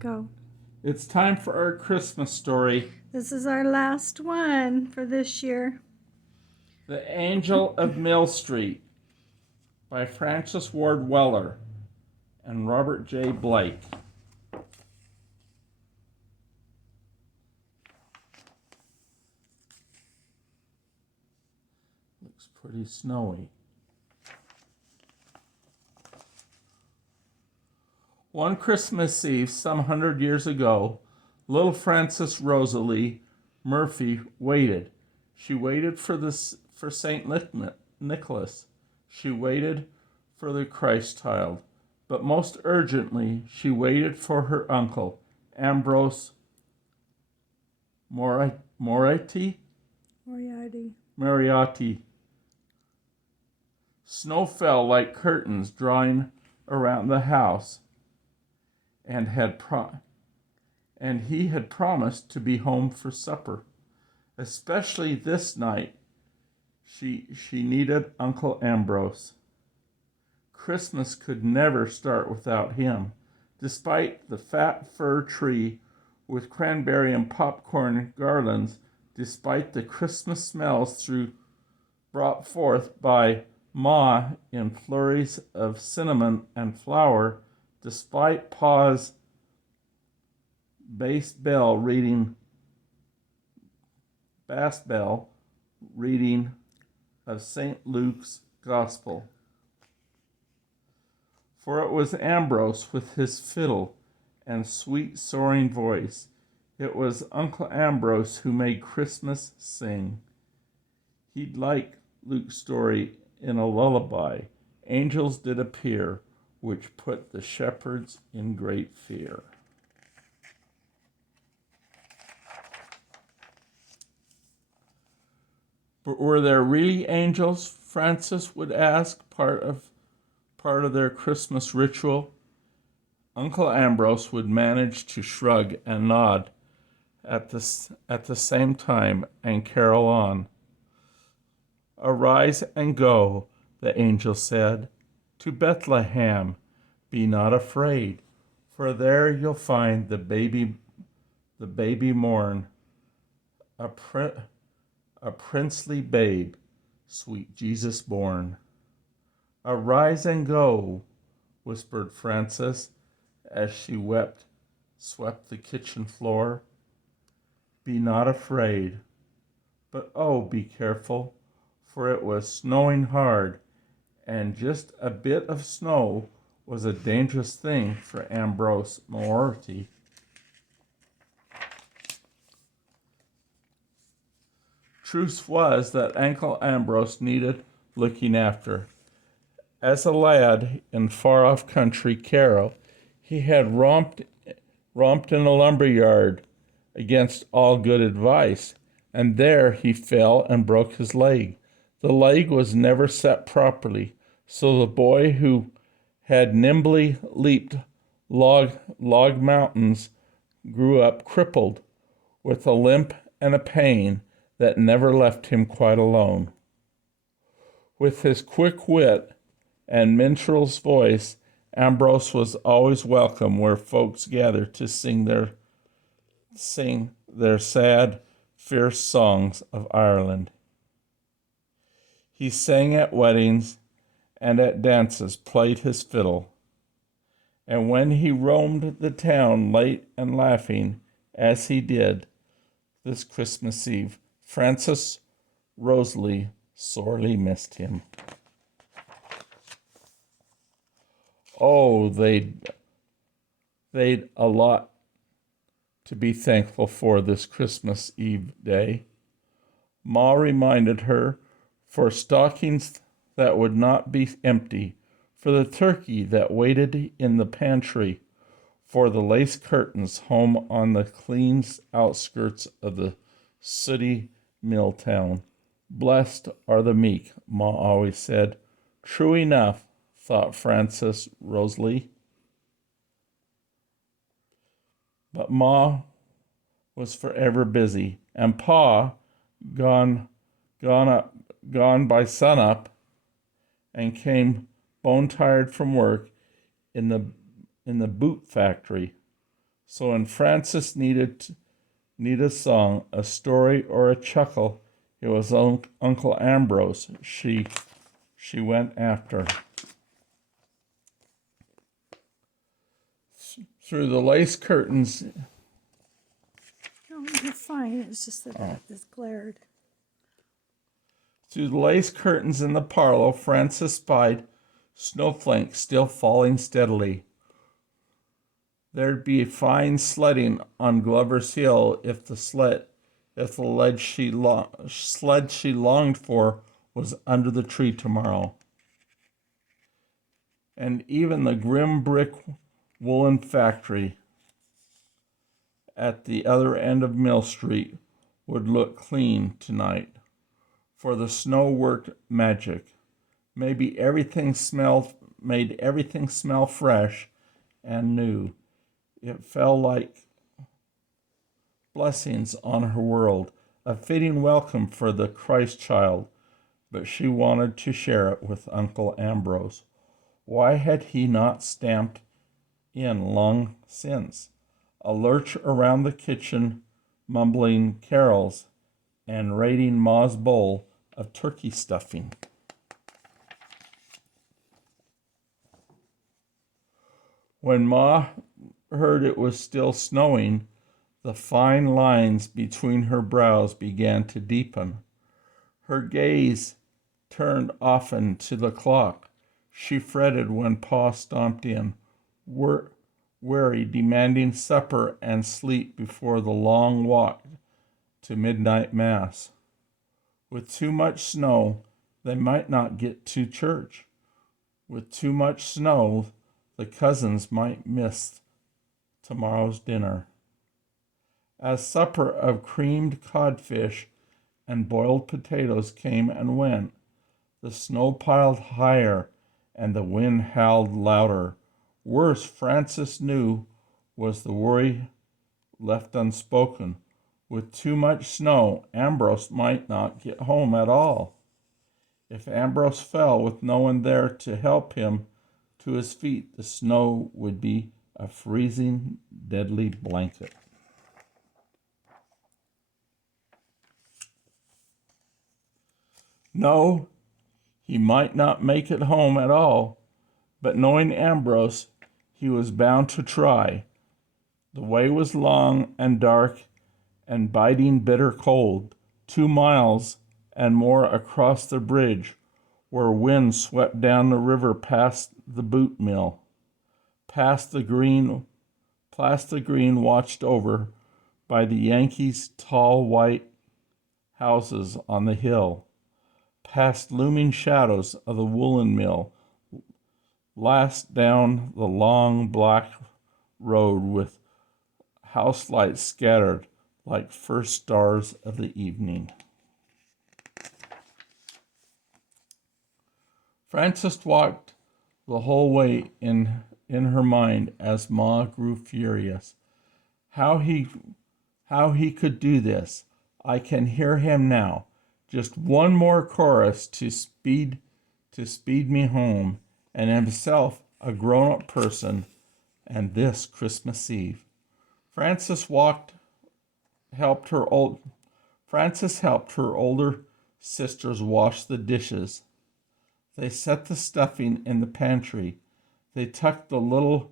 Go. It's time for our Christmas story. This is our last one for this year. The Angel of Mill Street by Francis Ward Weller and Robert J. Blake. Looks pretty snowy. One Christmas Eve, some 100 years ago, little Frances Rosalie Murphy waited. She waited for Saint Nicholas. She waited for the Christ child. But most urgently, she waited for her uncle, Ambrose Mariotti. Snow fell like curtains drawing around the house, and he had promised to be home for supper. Especially this night, she needed Uncle Ambrose. Christmas could never start without him. Despite the fat fir tree with cranberry and popcorn garlands, despite the Christmas smells brought forth by Ma in flurries of cinnamon and flour, despite Pa's bass bell reading of St. Luke's Gospel. For it was Ambrose with his fiddle and sweet soaring voice. It was Uncle Ambrose who made Christmas sing. He'd like Luke's story in a lullaby. Angels did appear, which put the shepherds in great fear. But were there really angels? Francis would ask, part of their Christmas ritual. Uncle Ambrose would manage to shrug and nod at the same time and carol on. Arise and go, the angel said, to Bethlehem. Be not afraid, for there you'll find the baby born, a princely babe, sweet Jesus born. Arise and go, whispered Frances as she swept the kitchen floor. Be not afraid, but oh, be careful, for it was snowing hard, and just a bit of snow was a dangerous thing for Ambrose Mariotti. Truth was that Uncle Ambrose needed looking after. As a lad in far-off country Carroll, he had romped in a lumber yard against all good advice, and there he fell and broke his leg. The leg was never set properly, so the boy who had nimbly leaped log mountains grew up crippled, with a limp and a pain that never left him quite alone. With his quick wit and minstrel's voice, Ambrose was always welcome where folks gathered to sing their sad, fierce songs of Ireland. He sang at weddings and at dances, played his fiddle. And when he roamed the town late and laughing, as he did this Christmas Eve, Frances Rosalie sorely missed him. Oh, they'd a lot to be thankful for this Christmas Eve day. Ma reminded her, for stockings that would not be empty, for the turkey that waited in the pantry, for the lace curtains home on the clean outskirts of the sooty mill town. Blessed are the meek, Ma always said. True enough, thought Frances Rosalie. But Ma was forever busy, and Pa, gone by sunup, and came bone tired from work in the boot factory. So when Frances needed a song, a story, or a chuckle, it was Uncle Ambrose she went after. Through the lace curtains. No, you're fine. It's just that this glared. Through the lace curtains in the parlor, Frances spied snowflakes still falling steadily. There'd be fine sledding on Glover's Hill if the sled she longed for was under the tree tomorrow. And even the grim brick woolen factory at the other end of Mill Street would look clean tonight, for the snow worked magic. Made everything smell fresh and new. It fell like blessings on her world, a fitting welcome for the Christ child, but she wanted to share it with Uncle Ambrose. Why had he not stamped in long since? A lurch around the kitchen, mumbling carols and raiding Ma's bowl of turkey stuffing. When Ma heard it was still snowing, the fine lines between her brows began to deepen. Her gaze turned often to the clock. She fretted when Pa stomped in, weary, demanding supper and sleep before the long walk to midnight mass. With too much snow, they might not get to church. With too much snow, the cousins might miss tomorrow's dinner. As supper of creamed codfish and boiled potatoes came and went, the snow piled higher and the wind howled louder. Worse, Frances knew, was the worry left unspoken. With too much snow, Ambrose might not get home at all. If Ambrose fell with no one there to help him to his feet, the snow would be a freezing, deadly blanket. No, he might not make it home at all, but knowing Ambrose, he was bound to try. The way was long and dark and biting bitter cold, 2 miles and more across the bridge, where wind swept down the river past the boot mill, past the green watched over by the Yankees' tall white houses on the hill, past looming shadows of the woolen mill, last down the long black road with house lights scattered like first stars of the evening. Frances walked the whole way in her mind as Ma grew furious. How he could do this. I can hear him now. Just one more chorus to speed me home, and himself a grown-up person, and this Christmas Eve. Frances helped her older sisters wash the dishes. They set the stuffing in the pantry. They tucked the little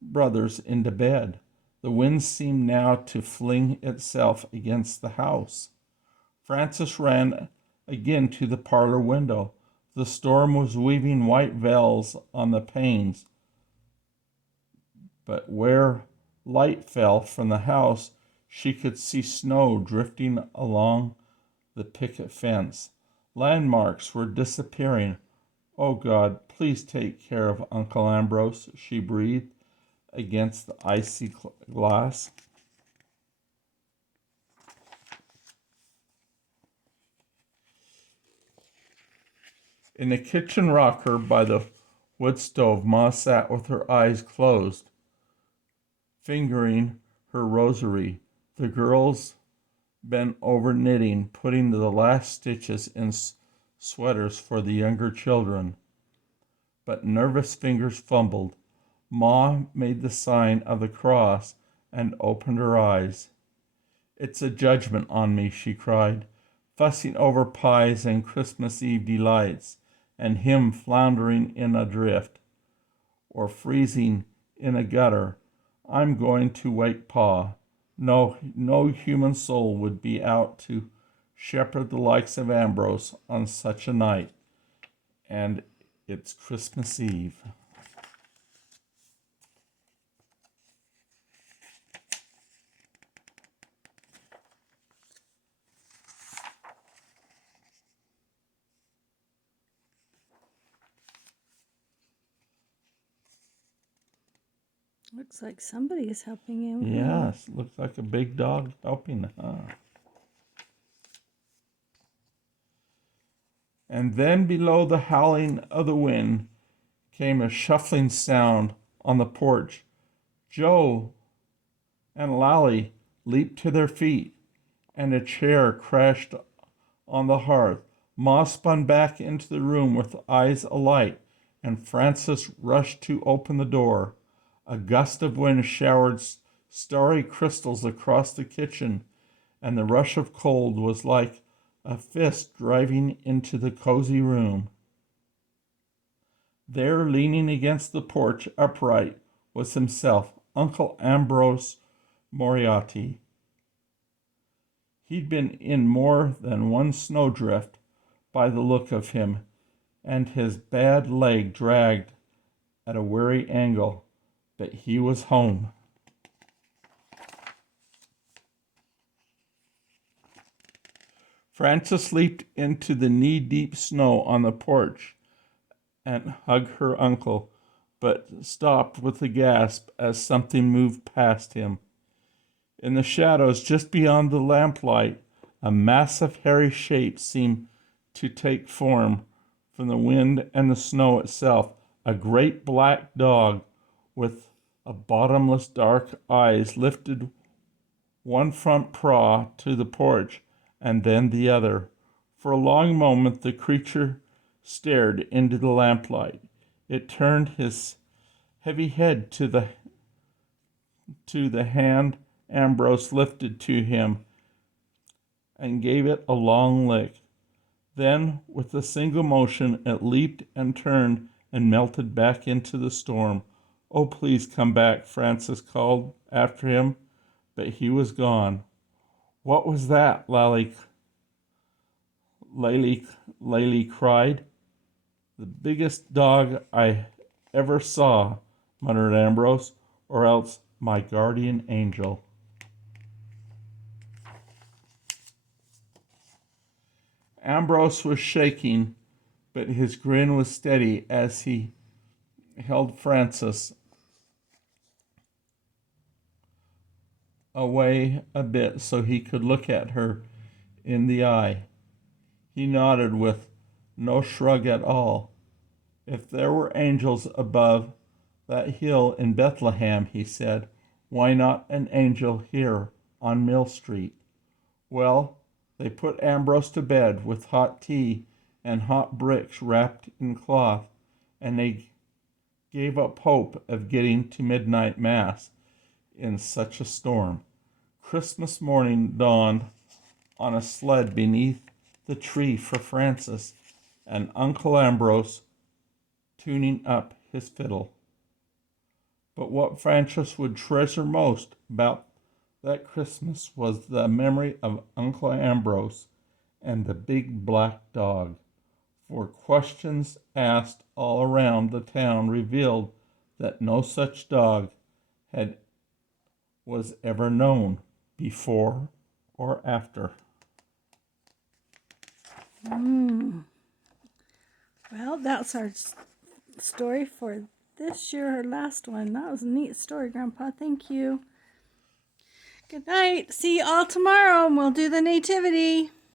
brothers into bed. The wind seemed now to fling itself against the house. Frances ran again to the parlor window. The storm was weaving white veils on the panes, but where light fell from the house, she could see snow drifting along the picket fence. Landmarks were disappearing. Oh God, please take care of Uncle Ambrose, she breathed against the icy glass. In the kitchen rocker by the wood stove, Ma sat with her eyes closed, fingering her rosary. The girls bent over knitting, putting the last stitches in sweaters for the younger children. But nervous fingers fumbled. Ma made the sign of the cross and opened her eyes. "It's a judgment on me," she cried, "fussing over pies and Christmas Eve delights, and him floundering in a drift, or freezing in a gutter. I'm going to wake Pa. No human soul would be out to shepherd the likes of Ambrose on such a night. And it's Christmas Eve." Looks like somebody is helping him. Yes, looks like a big dog helping, And then below the howling of the wind came a shuffling sound on the porch. Joe and Lally leaped to their feet, and a chair crashed on the hearth. Ma spun back into the room with eyes alight, and Frances rushed to open the door. A gust of wind showered starry crystals across the kitchen, and the rush of cold was like a fist driving into the cozy room. There, leaning against the porch upright, was himself, Uncle Ambrose Moriarty. He'd been in more than one snowdrift by the look of him, and his bad leg dragged at a weary angle, but he was home. Frances leaped into the knee-deep snow on the porch and hugged her uncle, but stopped with a gasp as something moved past him. In the shadows just beyond the lamplight, a massive hairy shape seemed to take form from the wind and the snow itself. A great black dog with a bottomless dark eyes lifted one front paw to the porch and then the other. For a long moment the creature stared into the lamplight. It turned his heavy head to the hand Ambrose lifted to him and gave it a long lick. Then, with a single motion, it leaped and turned and melted back into the storm. "Oh, please come back," Frances called after him, but he was gone. "What was that?" Laylee cried. "The biggest dog I ever saw," muttered Ambrose, "or else my guardian angel." Ambrose was shaking, but his grin was steady as he held Frances away a bit so he could look at her in the eye. He nodded with no shrug at all. "If there were angels above that hill in Bethlehem," he said, "why not an angel here on Mill Street?" Well, they put Ambrose to bed with hot tea and hot bricks wrapped in cloth, and they gave up hope of getting to midnight mass in such a storm. Christmas morning dawned on a sled beneath the tree for Frances and Uncle Ambrose tuning up his fiddle. But what Frances would treasure most about that Christmas was the memory of Uncle Ambrose and the big black dog, for questions asked all around the town revealed that no such dog was ever known before or after. Well, that's our story for this year, our last one. That was a neat story, Grandpa. Thank you. Good night. See you all tomorrow, and we'll do the nativity.